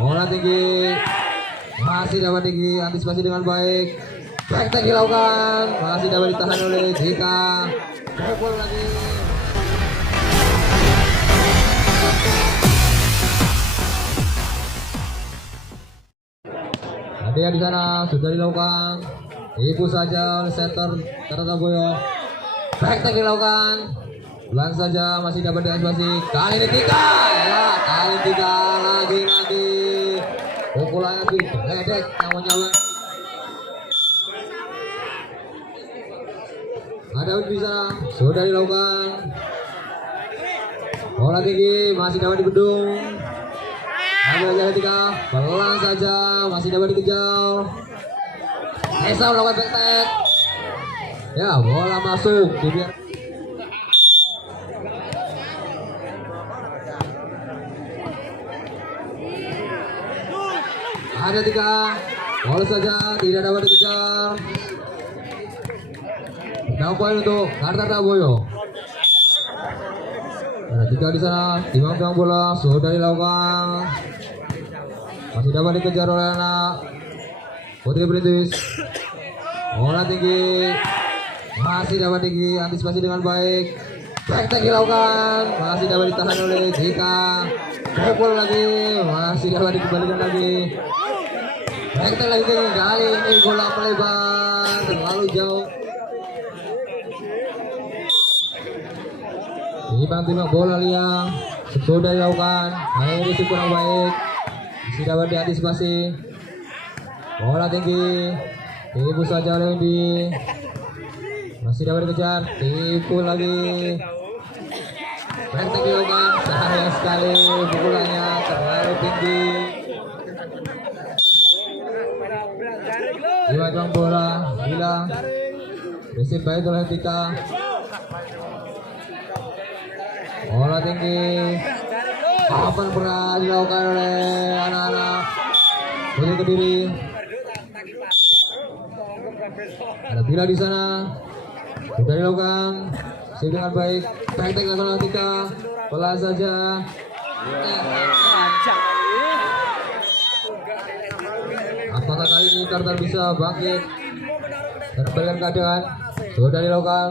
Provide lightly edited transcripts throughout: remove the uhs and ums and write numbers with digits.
Bola tinggi, masih dapat tinggi, antisipasi dengan baik. Back tag dilakukan, masih dapat ditahan oleh Dika. Pukul lagi. Ada di sana sudah dilakukan. Ibu saja oleh center Tarataboyo. Back tag dilakukan. Bulan saja masih dapat diantisipasi. Kali ini Dika. Ya, kali Dika lagi. Pukulannya di ledek namanya. Ada di sana sudah dilakukan. Bola tinggi masih dapat dibendung. Ambil jalan Dika, pelan saja masih dapat dikejar. Esa melakukan back tag. Ya, bola masuk dibiar. Ada Dika, bola saja tidak dapat dikejar. Nah, poin untuk Tarataboyo. Ada Dika di sana, timbang bola sudah dilakukan. Masih dapat dikejar oleh anak Putri Perintis. Bola tinggi, masih dapat tinggi, antisipasi dengan baik. Back tag dilakukan, masih dapat ditahan oleh Dika. Pukul lagi, masih dapat dikembalikan lagi. Back tag lagi kali ini bola melebar terlalu jauh. Timbang bola liang sudah dilakukan. Ini kurang baik, masih dapat diantisipasi. Bola tinggi, tipu saja oleh Undi. Masih dapat dikejar, tipu lagi. Back tag dilakukan, sayang sekali pukulannya terlalu tinggi. Timbang bola hilang. Receive baik oleh Dika. Bola tinggi, apa yang pernah dilakukan oleh anak-anak Putri Kediri. Ada Bila di sana, sudah dilakukan, sih dengan baik. Back tag oleh Dika, pelan saja. Apakah kali ini Tartar bisa bangkit dan kembalikan keadaan? Sudah dilakukan,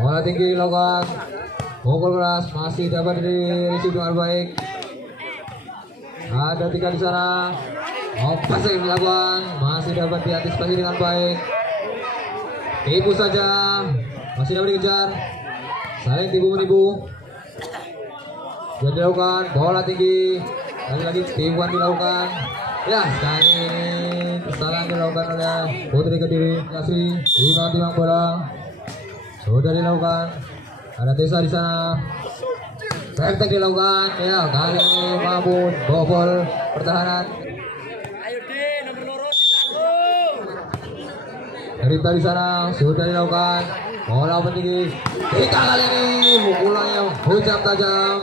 bola tinggi dilakukan. Pukul keras masih dapat dirisi dengan baik. Ada Dika di sana. Opas yang dilakukan masih dapat diantisipasi dengan baik. Tipu saja masih dapat dikejar. Saling tipu-menipu. Sudah dilakukan, bola tinggi. Lagi tipuan dilakukan. Ya, sekali ini kesalahan dilakukan oleh Putri Kediri. Kasih timbang bola sudah dilakukan. Ada Desa di sana. Back tag dilakukan. Ya, kali ini mampu bobol pertahanan. Ayo di nomor lurus ditanggung. Rita di sana sudah dilakukan. Bola tinggi. Dika kali ini pukulannya hujam tajam.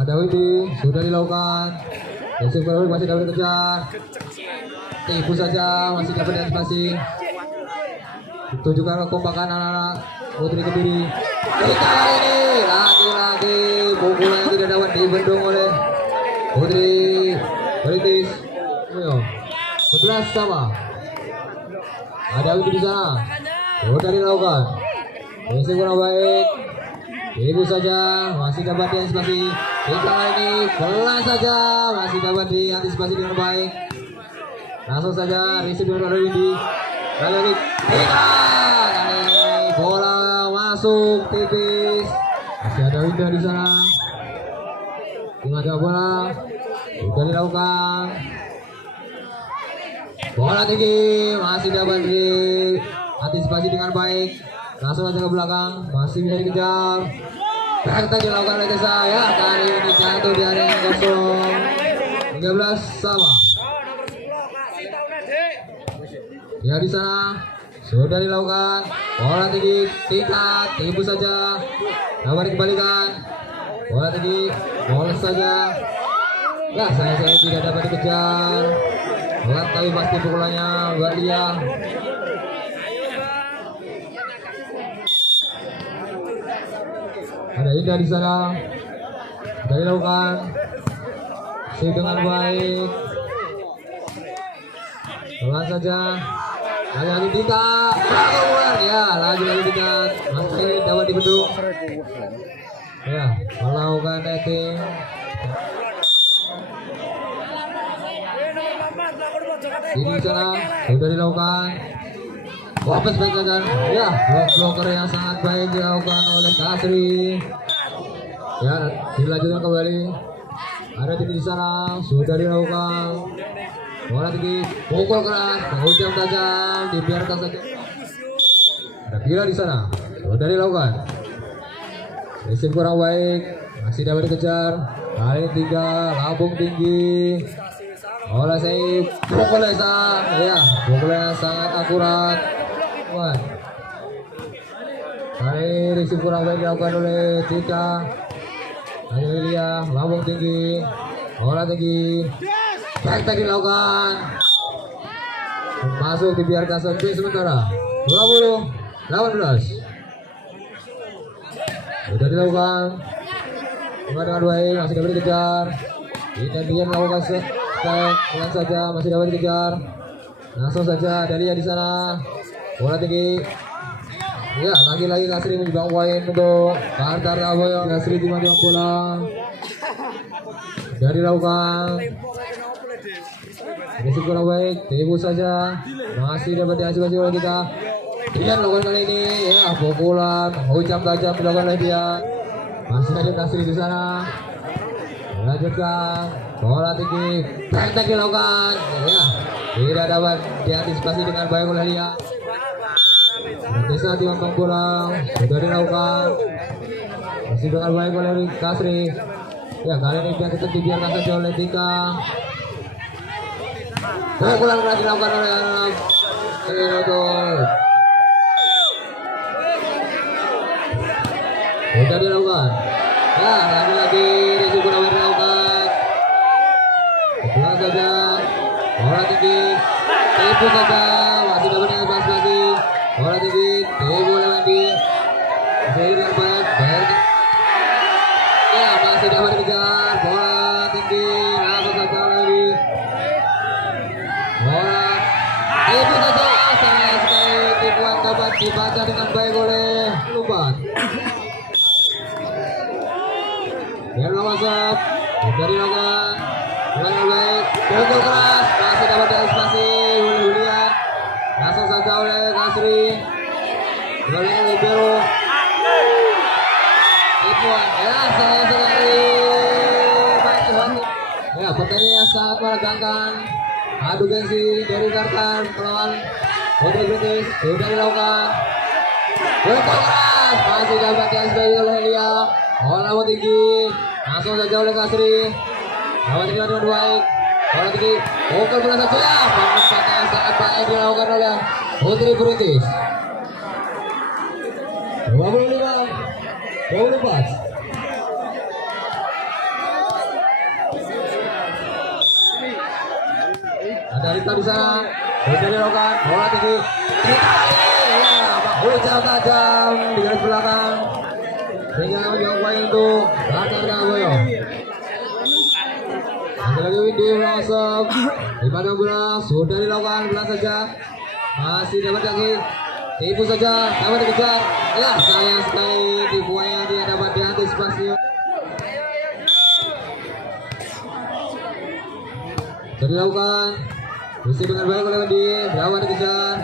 Ada Widi sudah dilakukan. Yusuf Berwi masih dapat dikejar. Tipu saja masih dapat diantisipasi. Tunjukkan kekompakan anak-anak Putri Kediri. Dika kali ini lagi pukulan yang tidak dapat dibendung oleh Putri Perintis. 11 sama. Ada Widi di sana. Sudah dilakukan. Masih kurang baik. Ibu saja masih dapat diantisipasi. Dika ini pelan saja masih dapat diantisipasi dengan baik. Langsung saja receive dari Widi. Kali ini Dika. Kali ini bola masuk tipis. Masih ada Winda di sana. Tiga bola sudah dilakukan. Bola tinggi masih dapat diantisipasi dengan baik. Langsung aja ke belakang, masih bisa dikejar. Back tag dilakukan oleh Desa. Ya, kali ini jatuh di area yang kosong. 13 sama. Ya, di sana sudah dilakukan. Bola tinggi, tingkat, tipu saja. Dapat dikembalikan. Bola tinggi, bola saja. Lah, saya tidak dapat dikejar. Bola tapi pasti pukulannya buat dia. Ada Indah di sana. Dari dilakukan. Save dengan baik. Pelan saja. Lagi Dika. Keluar ya, lagi Dika. Masih dapat dibendung. Ya, melakukan netting. Ini sana sudah dilakukan. Wapas baik kan? Ya, blocker yang sangat baik dilakukan oleh Kasri. Ya, dilanjutkan kembali. Ada tinggi di sana, sudah dilakukan. Bola tinggi, pukul keras, menghujam tajam, dibiarkan saja. Ada Bila di sana, sudah dilakukan. Resim kurang baik, masih dapat dikejar. Kali ini 3, lambung tinggi. Bola saya pukul Esa, ya, pukulnya sangat akurat. Kuat. Kali ini resim kurang baik dilakukan oleh Tika. Hanya Lilia, lambung tinggi, bola tinggi, baik tadi dilakukan, masuk dibiarkan sampai sementara 20-18. Sudah dilakukan, dengan baik masih dapat dikejar. Ini dia melakukan pelan saja masih dapat dikejar. Langsung saja Dalia di sana, bola tinggi. Ya, lagi-lagi Kasri menjebak poin untuk Kartar Aboyo. Kasri tiba-tiba bola. Dari dilakukan. Masih kurang baik, tipu saja. Masih dapat diantisipasi oleh kita. Dia melakukan kali ini, ya pukulan, hujam tajam dilakukan oleh dia. Masih ada Kasri di sana. Lanjutkan, bola tinggi, baik dilakukan. Ya, tidak dapat diantisipasi dengan baik oleh dia. Desa timbang bola sudah dilakukan, masih dengan baik oleh Kasri. Ya, kali ini dia tetap dibiarkan saja oleh Tika. Pukulan keras dilakukan oleh Arab. Sudah dilakukan. Ya, lagi-lagi Resi Gunawan dilakukan. Pukulan saja, bola tinggi, tipu saja, masih dapat bebas lagi. Bola tinggi, tipu lagi. Masih dengan baik, ya masih dapat dikejar. Bola tinggi, langsung saja lagi. Bola tipu saja, sayang sekali tipuan dapat dibaca dengan baik oleh Lupat. Biar masuk, sudah dilakukan. Dengan baik, pukul keras, masih dapat diantisipasi oleh Julian. Langsung saja oleh Kasri. Kembali oleh Libero. Tipuan, ya sayang sekali. Ya, pertandingan sangat menegangkan. Adu gengsi dari Kartar melawan Putri British sudah dilakukan. Pukul keras, masih dapat diantisipasi oleh Elia. Bola tinggi, langsung saja oleh Kasri. Dapat dengan baik. Bola tinggi, pukul bola saja. Penempatan yang sangat baik dilakukan oleh Putri British. 25-24. Ada Rita di sana, sudah dilakukan. Bola tinggi, Rita ini, ya, hujam tajam di garis belakang. Sehingga menjauh poin untuk Kartar Aboyo. Ada lagi Windy langsung di pada bola sudah dilakukan bola saja. Masih dapat lagi, tipu saja, dapat dikejar. Ya, sayang sekali tipuannya tidak dapat diantisipasi. Sudah dilakukan, masih dengan baik oleh Windy, dapat dikejar.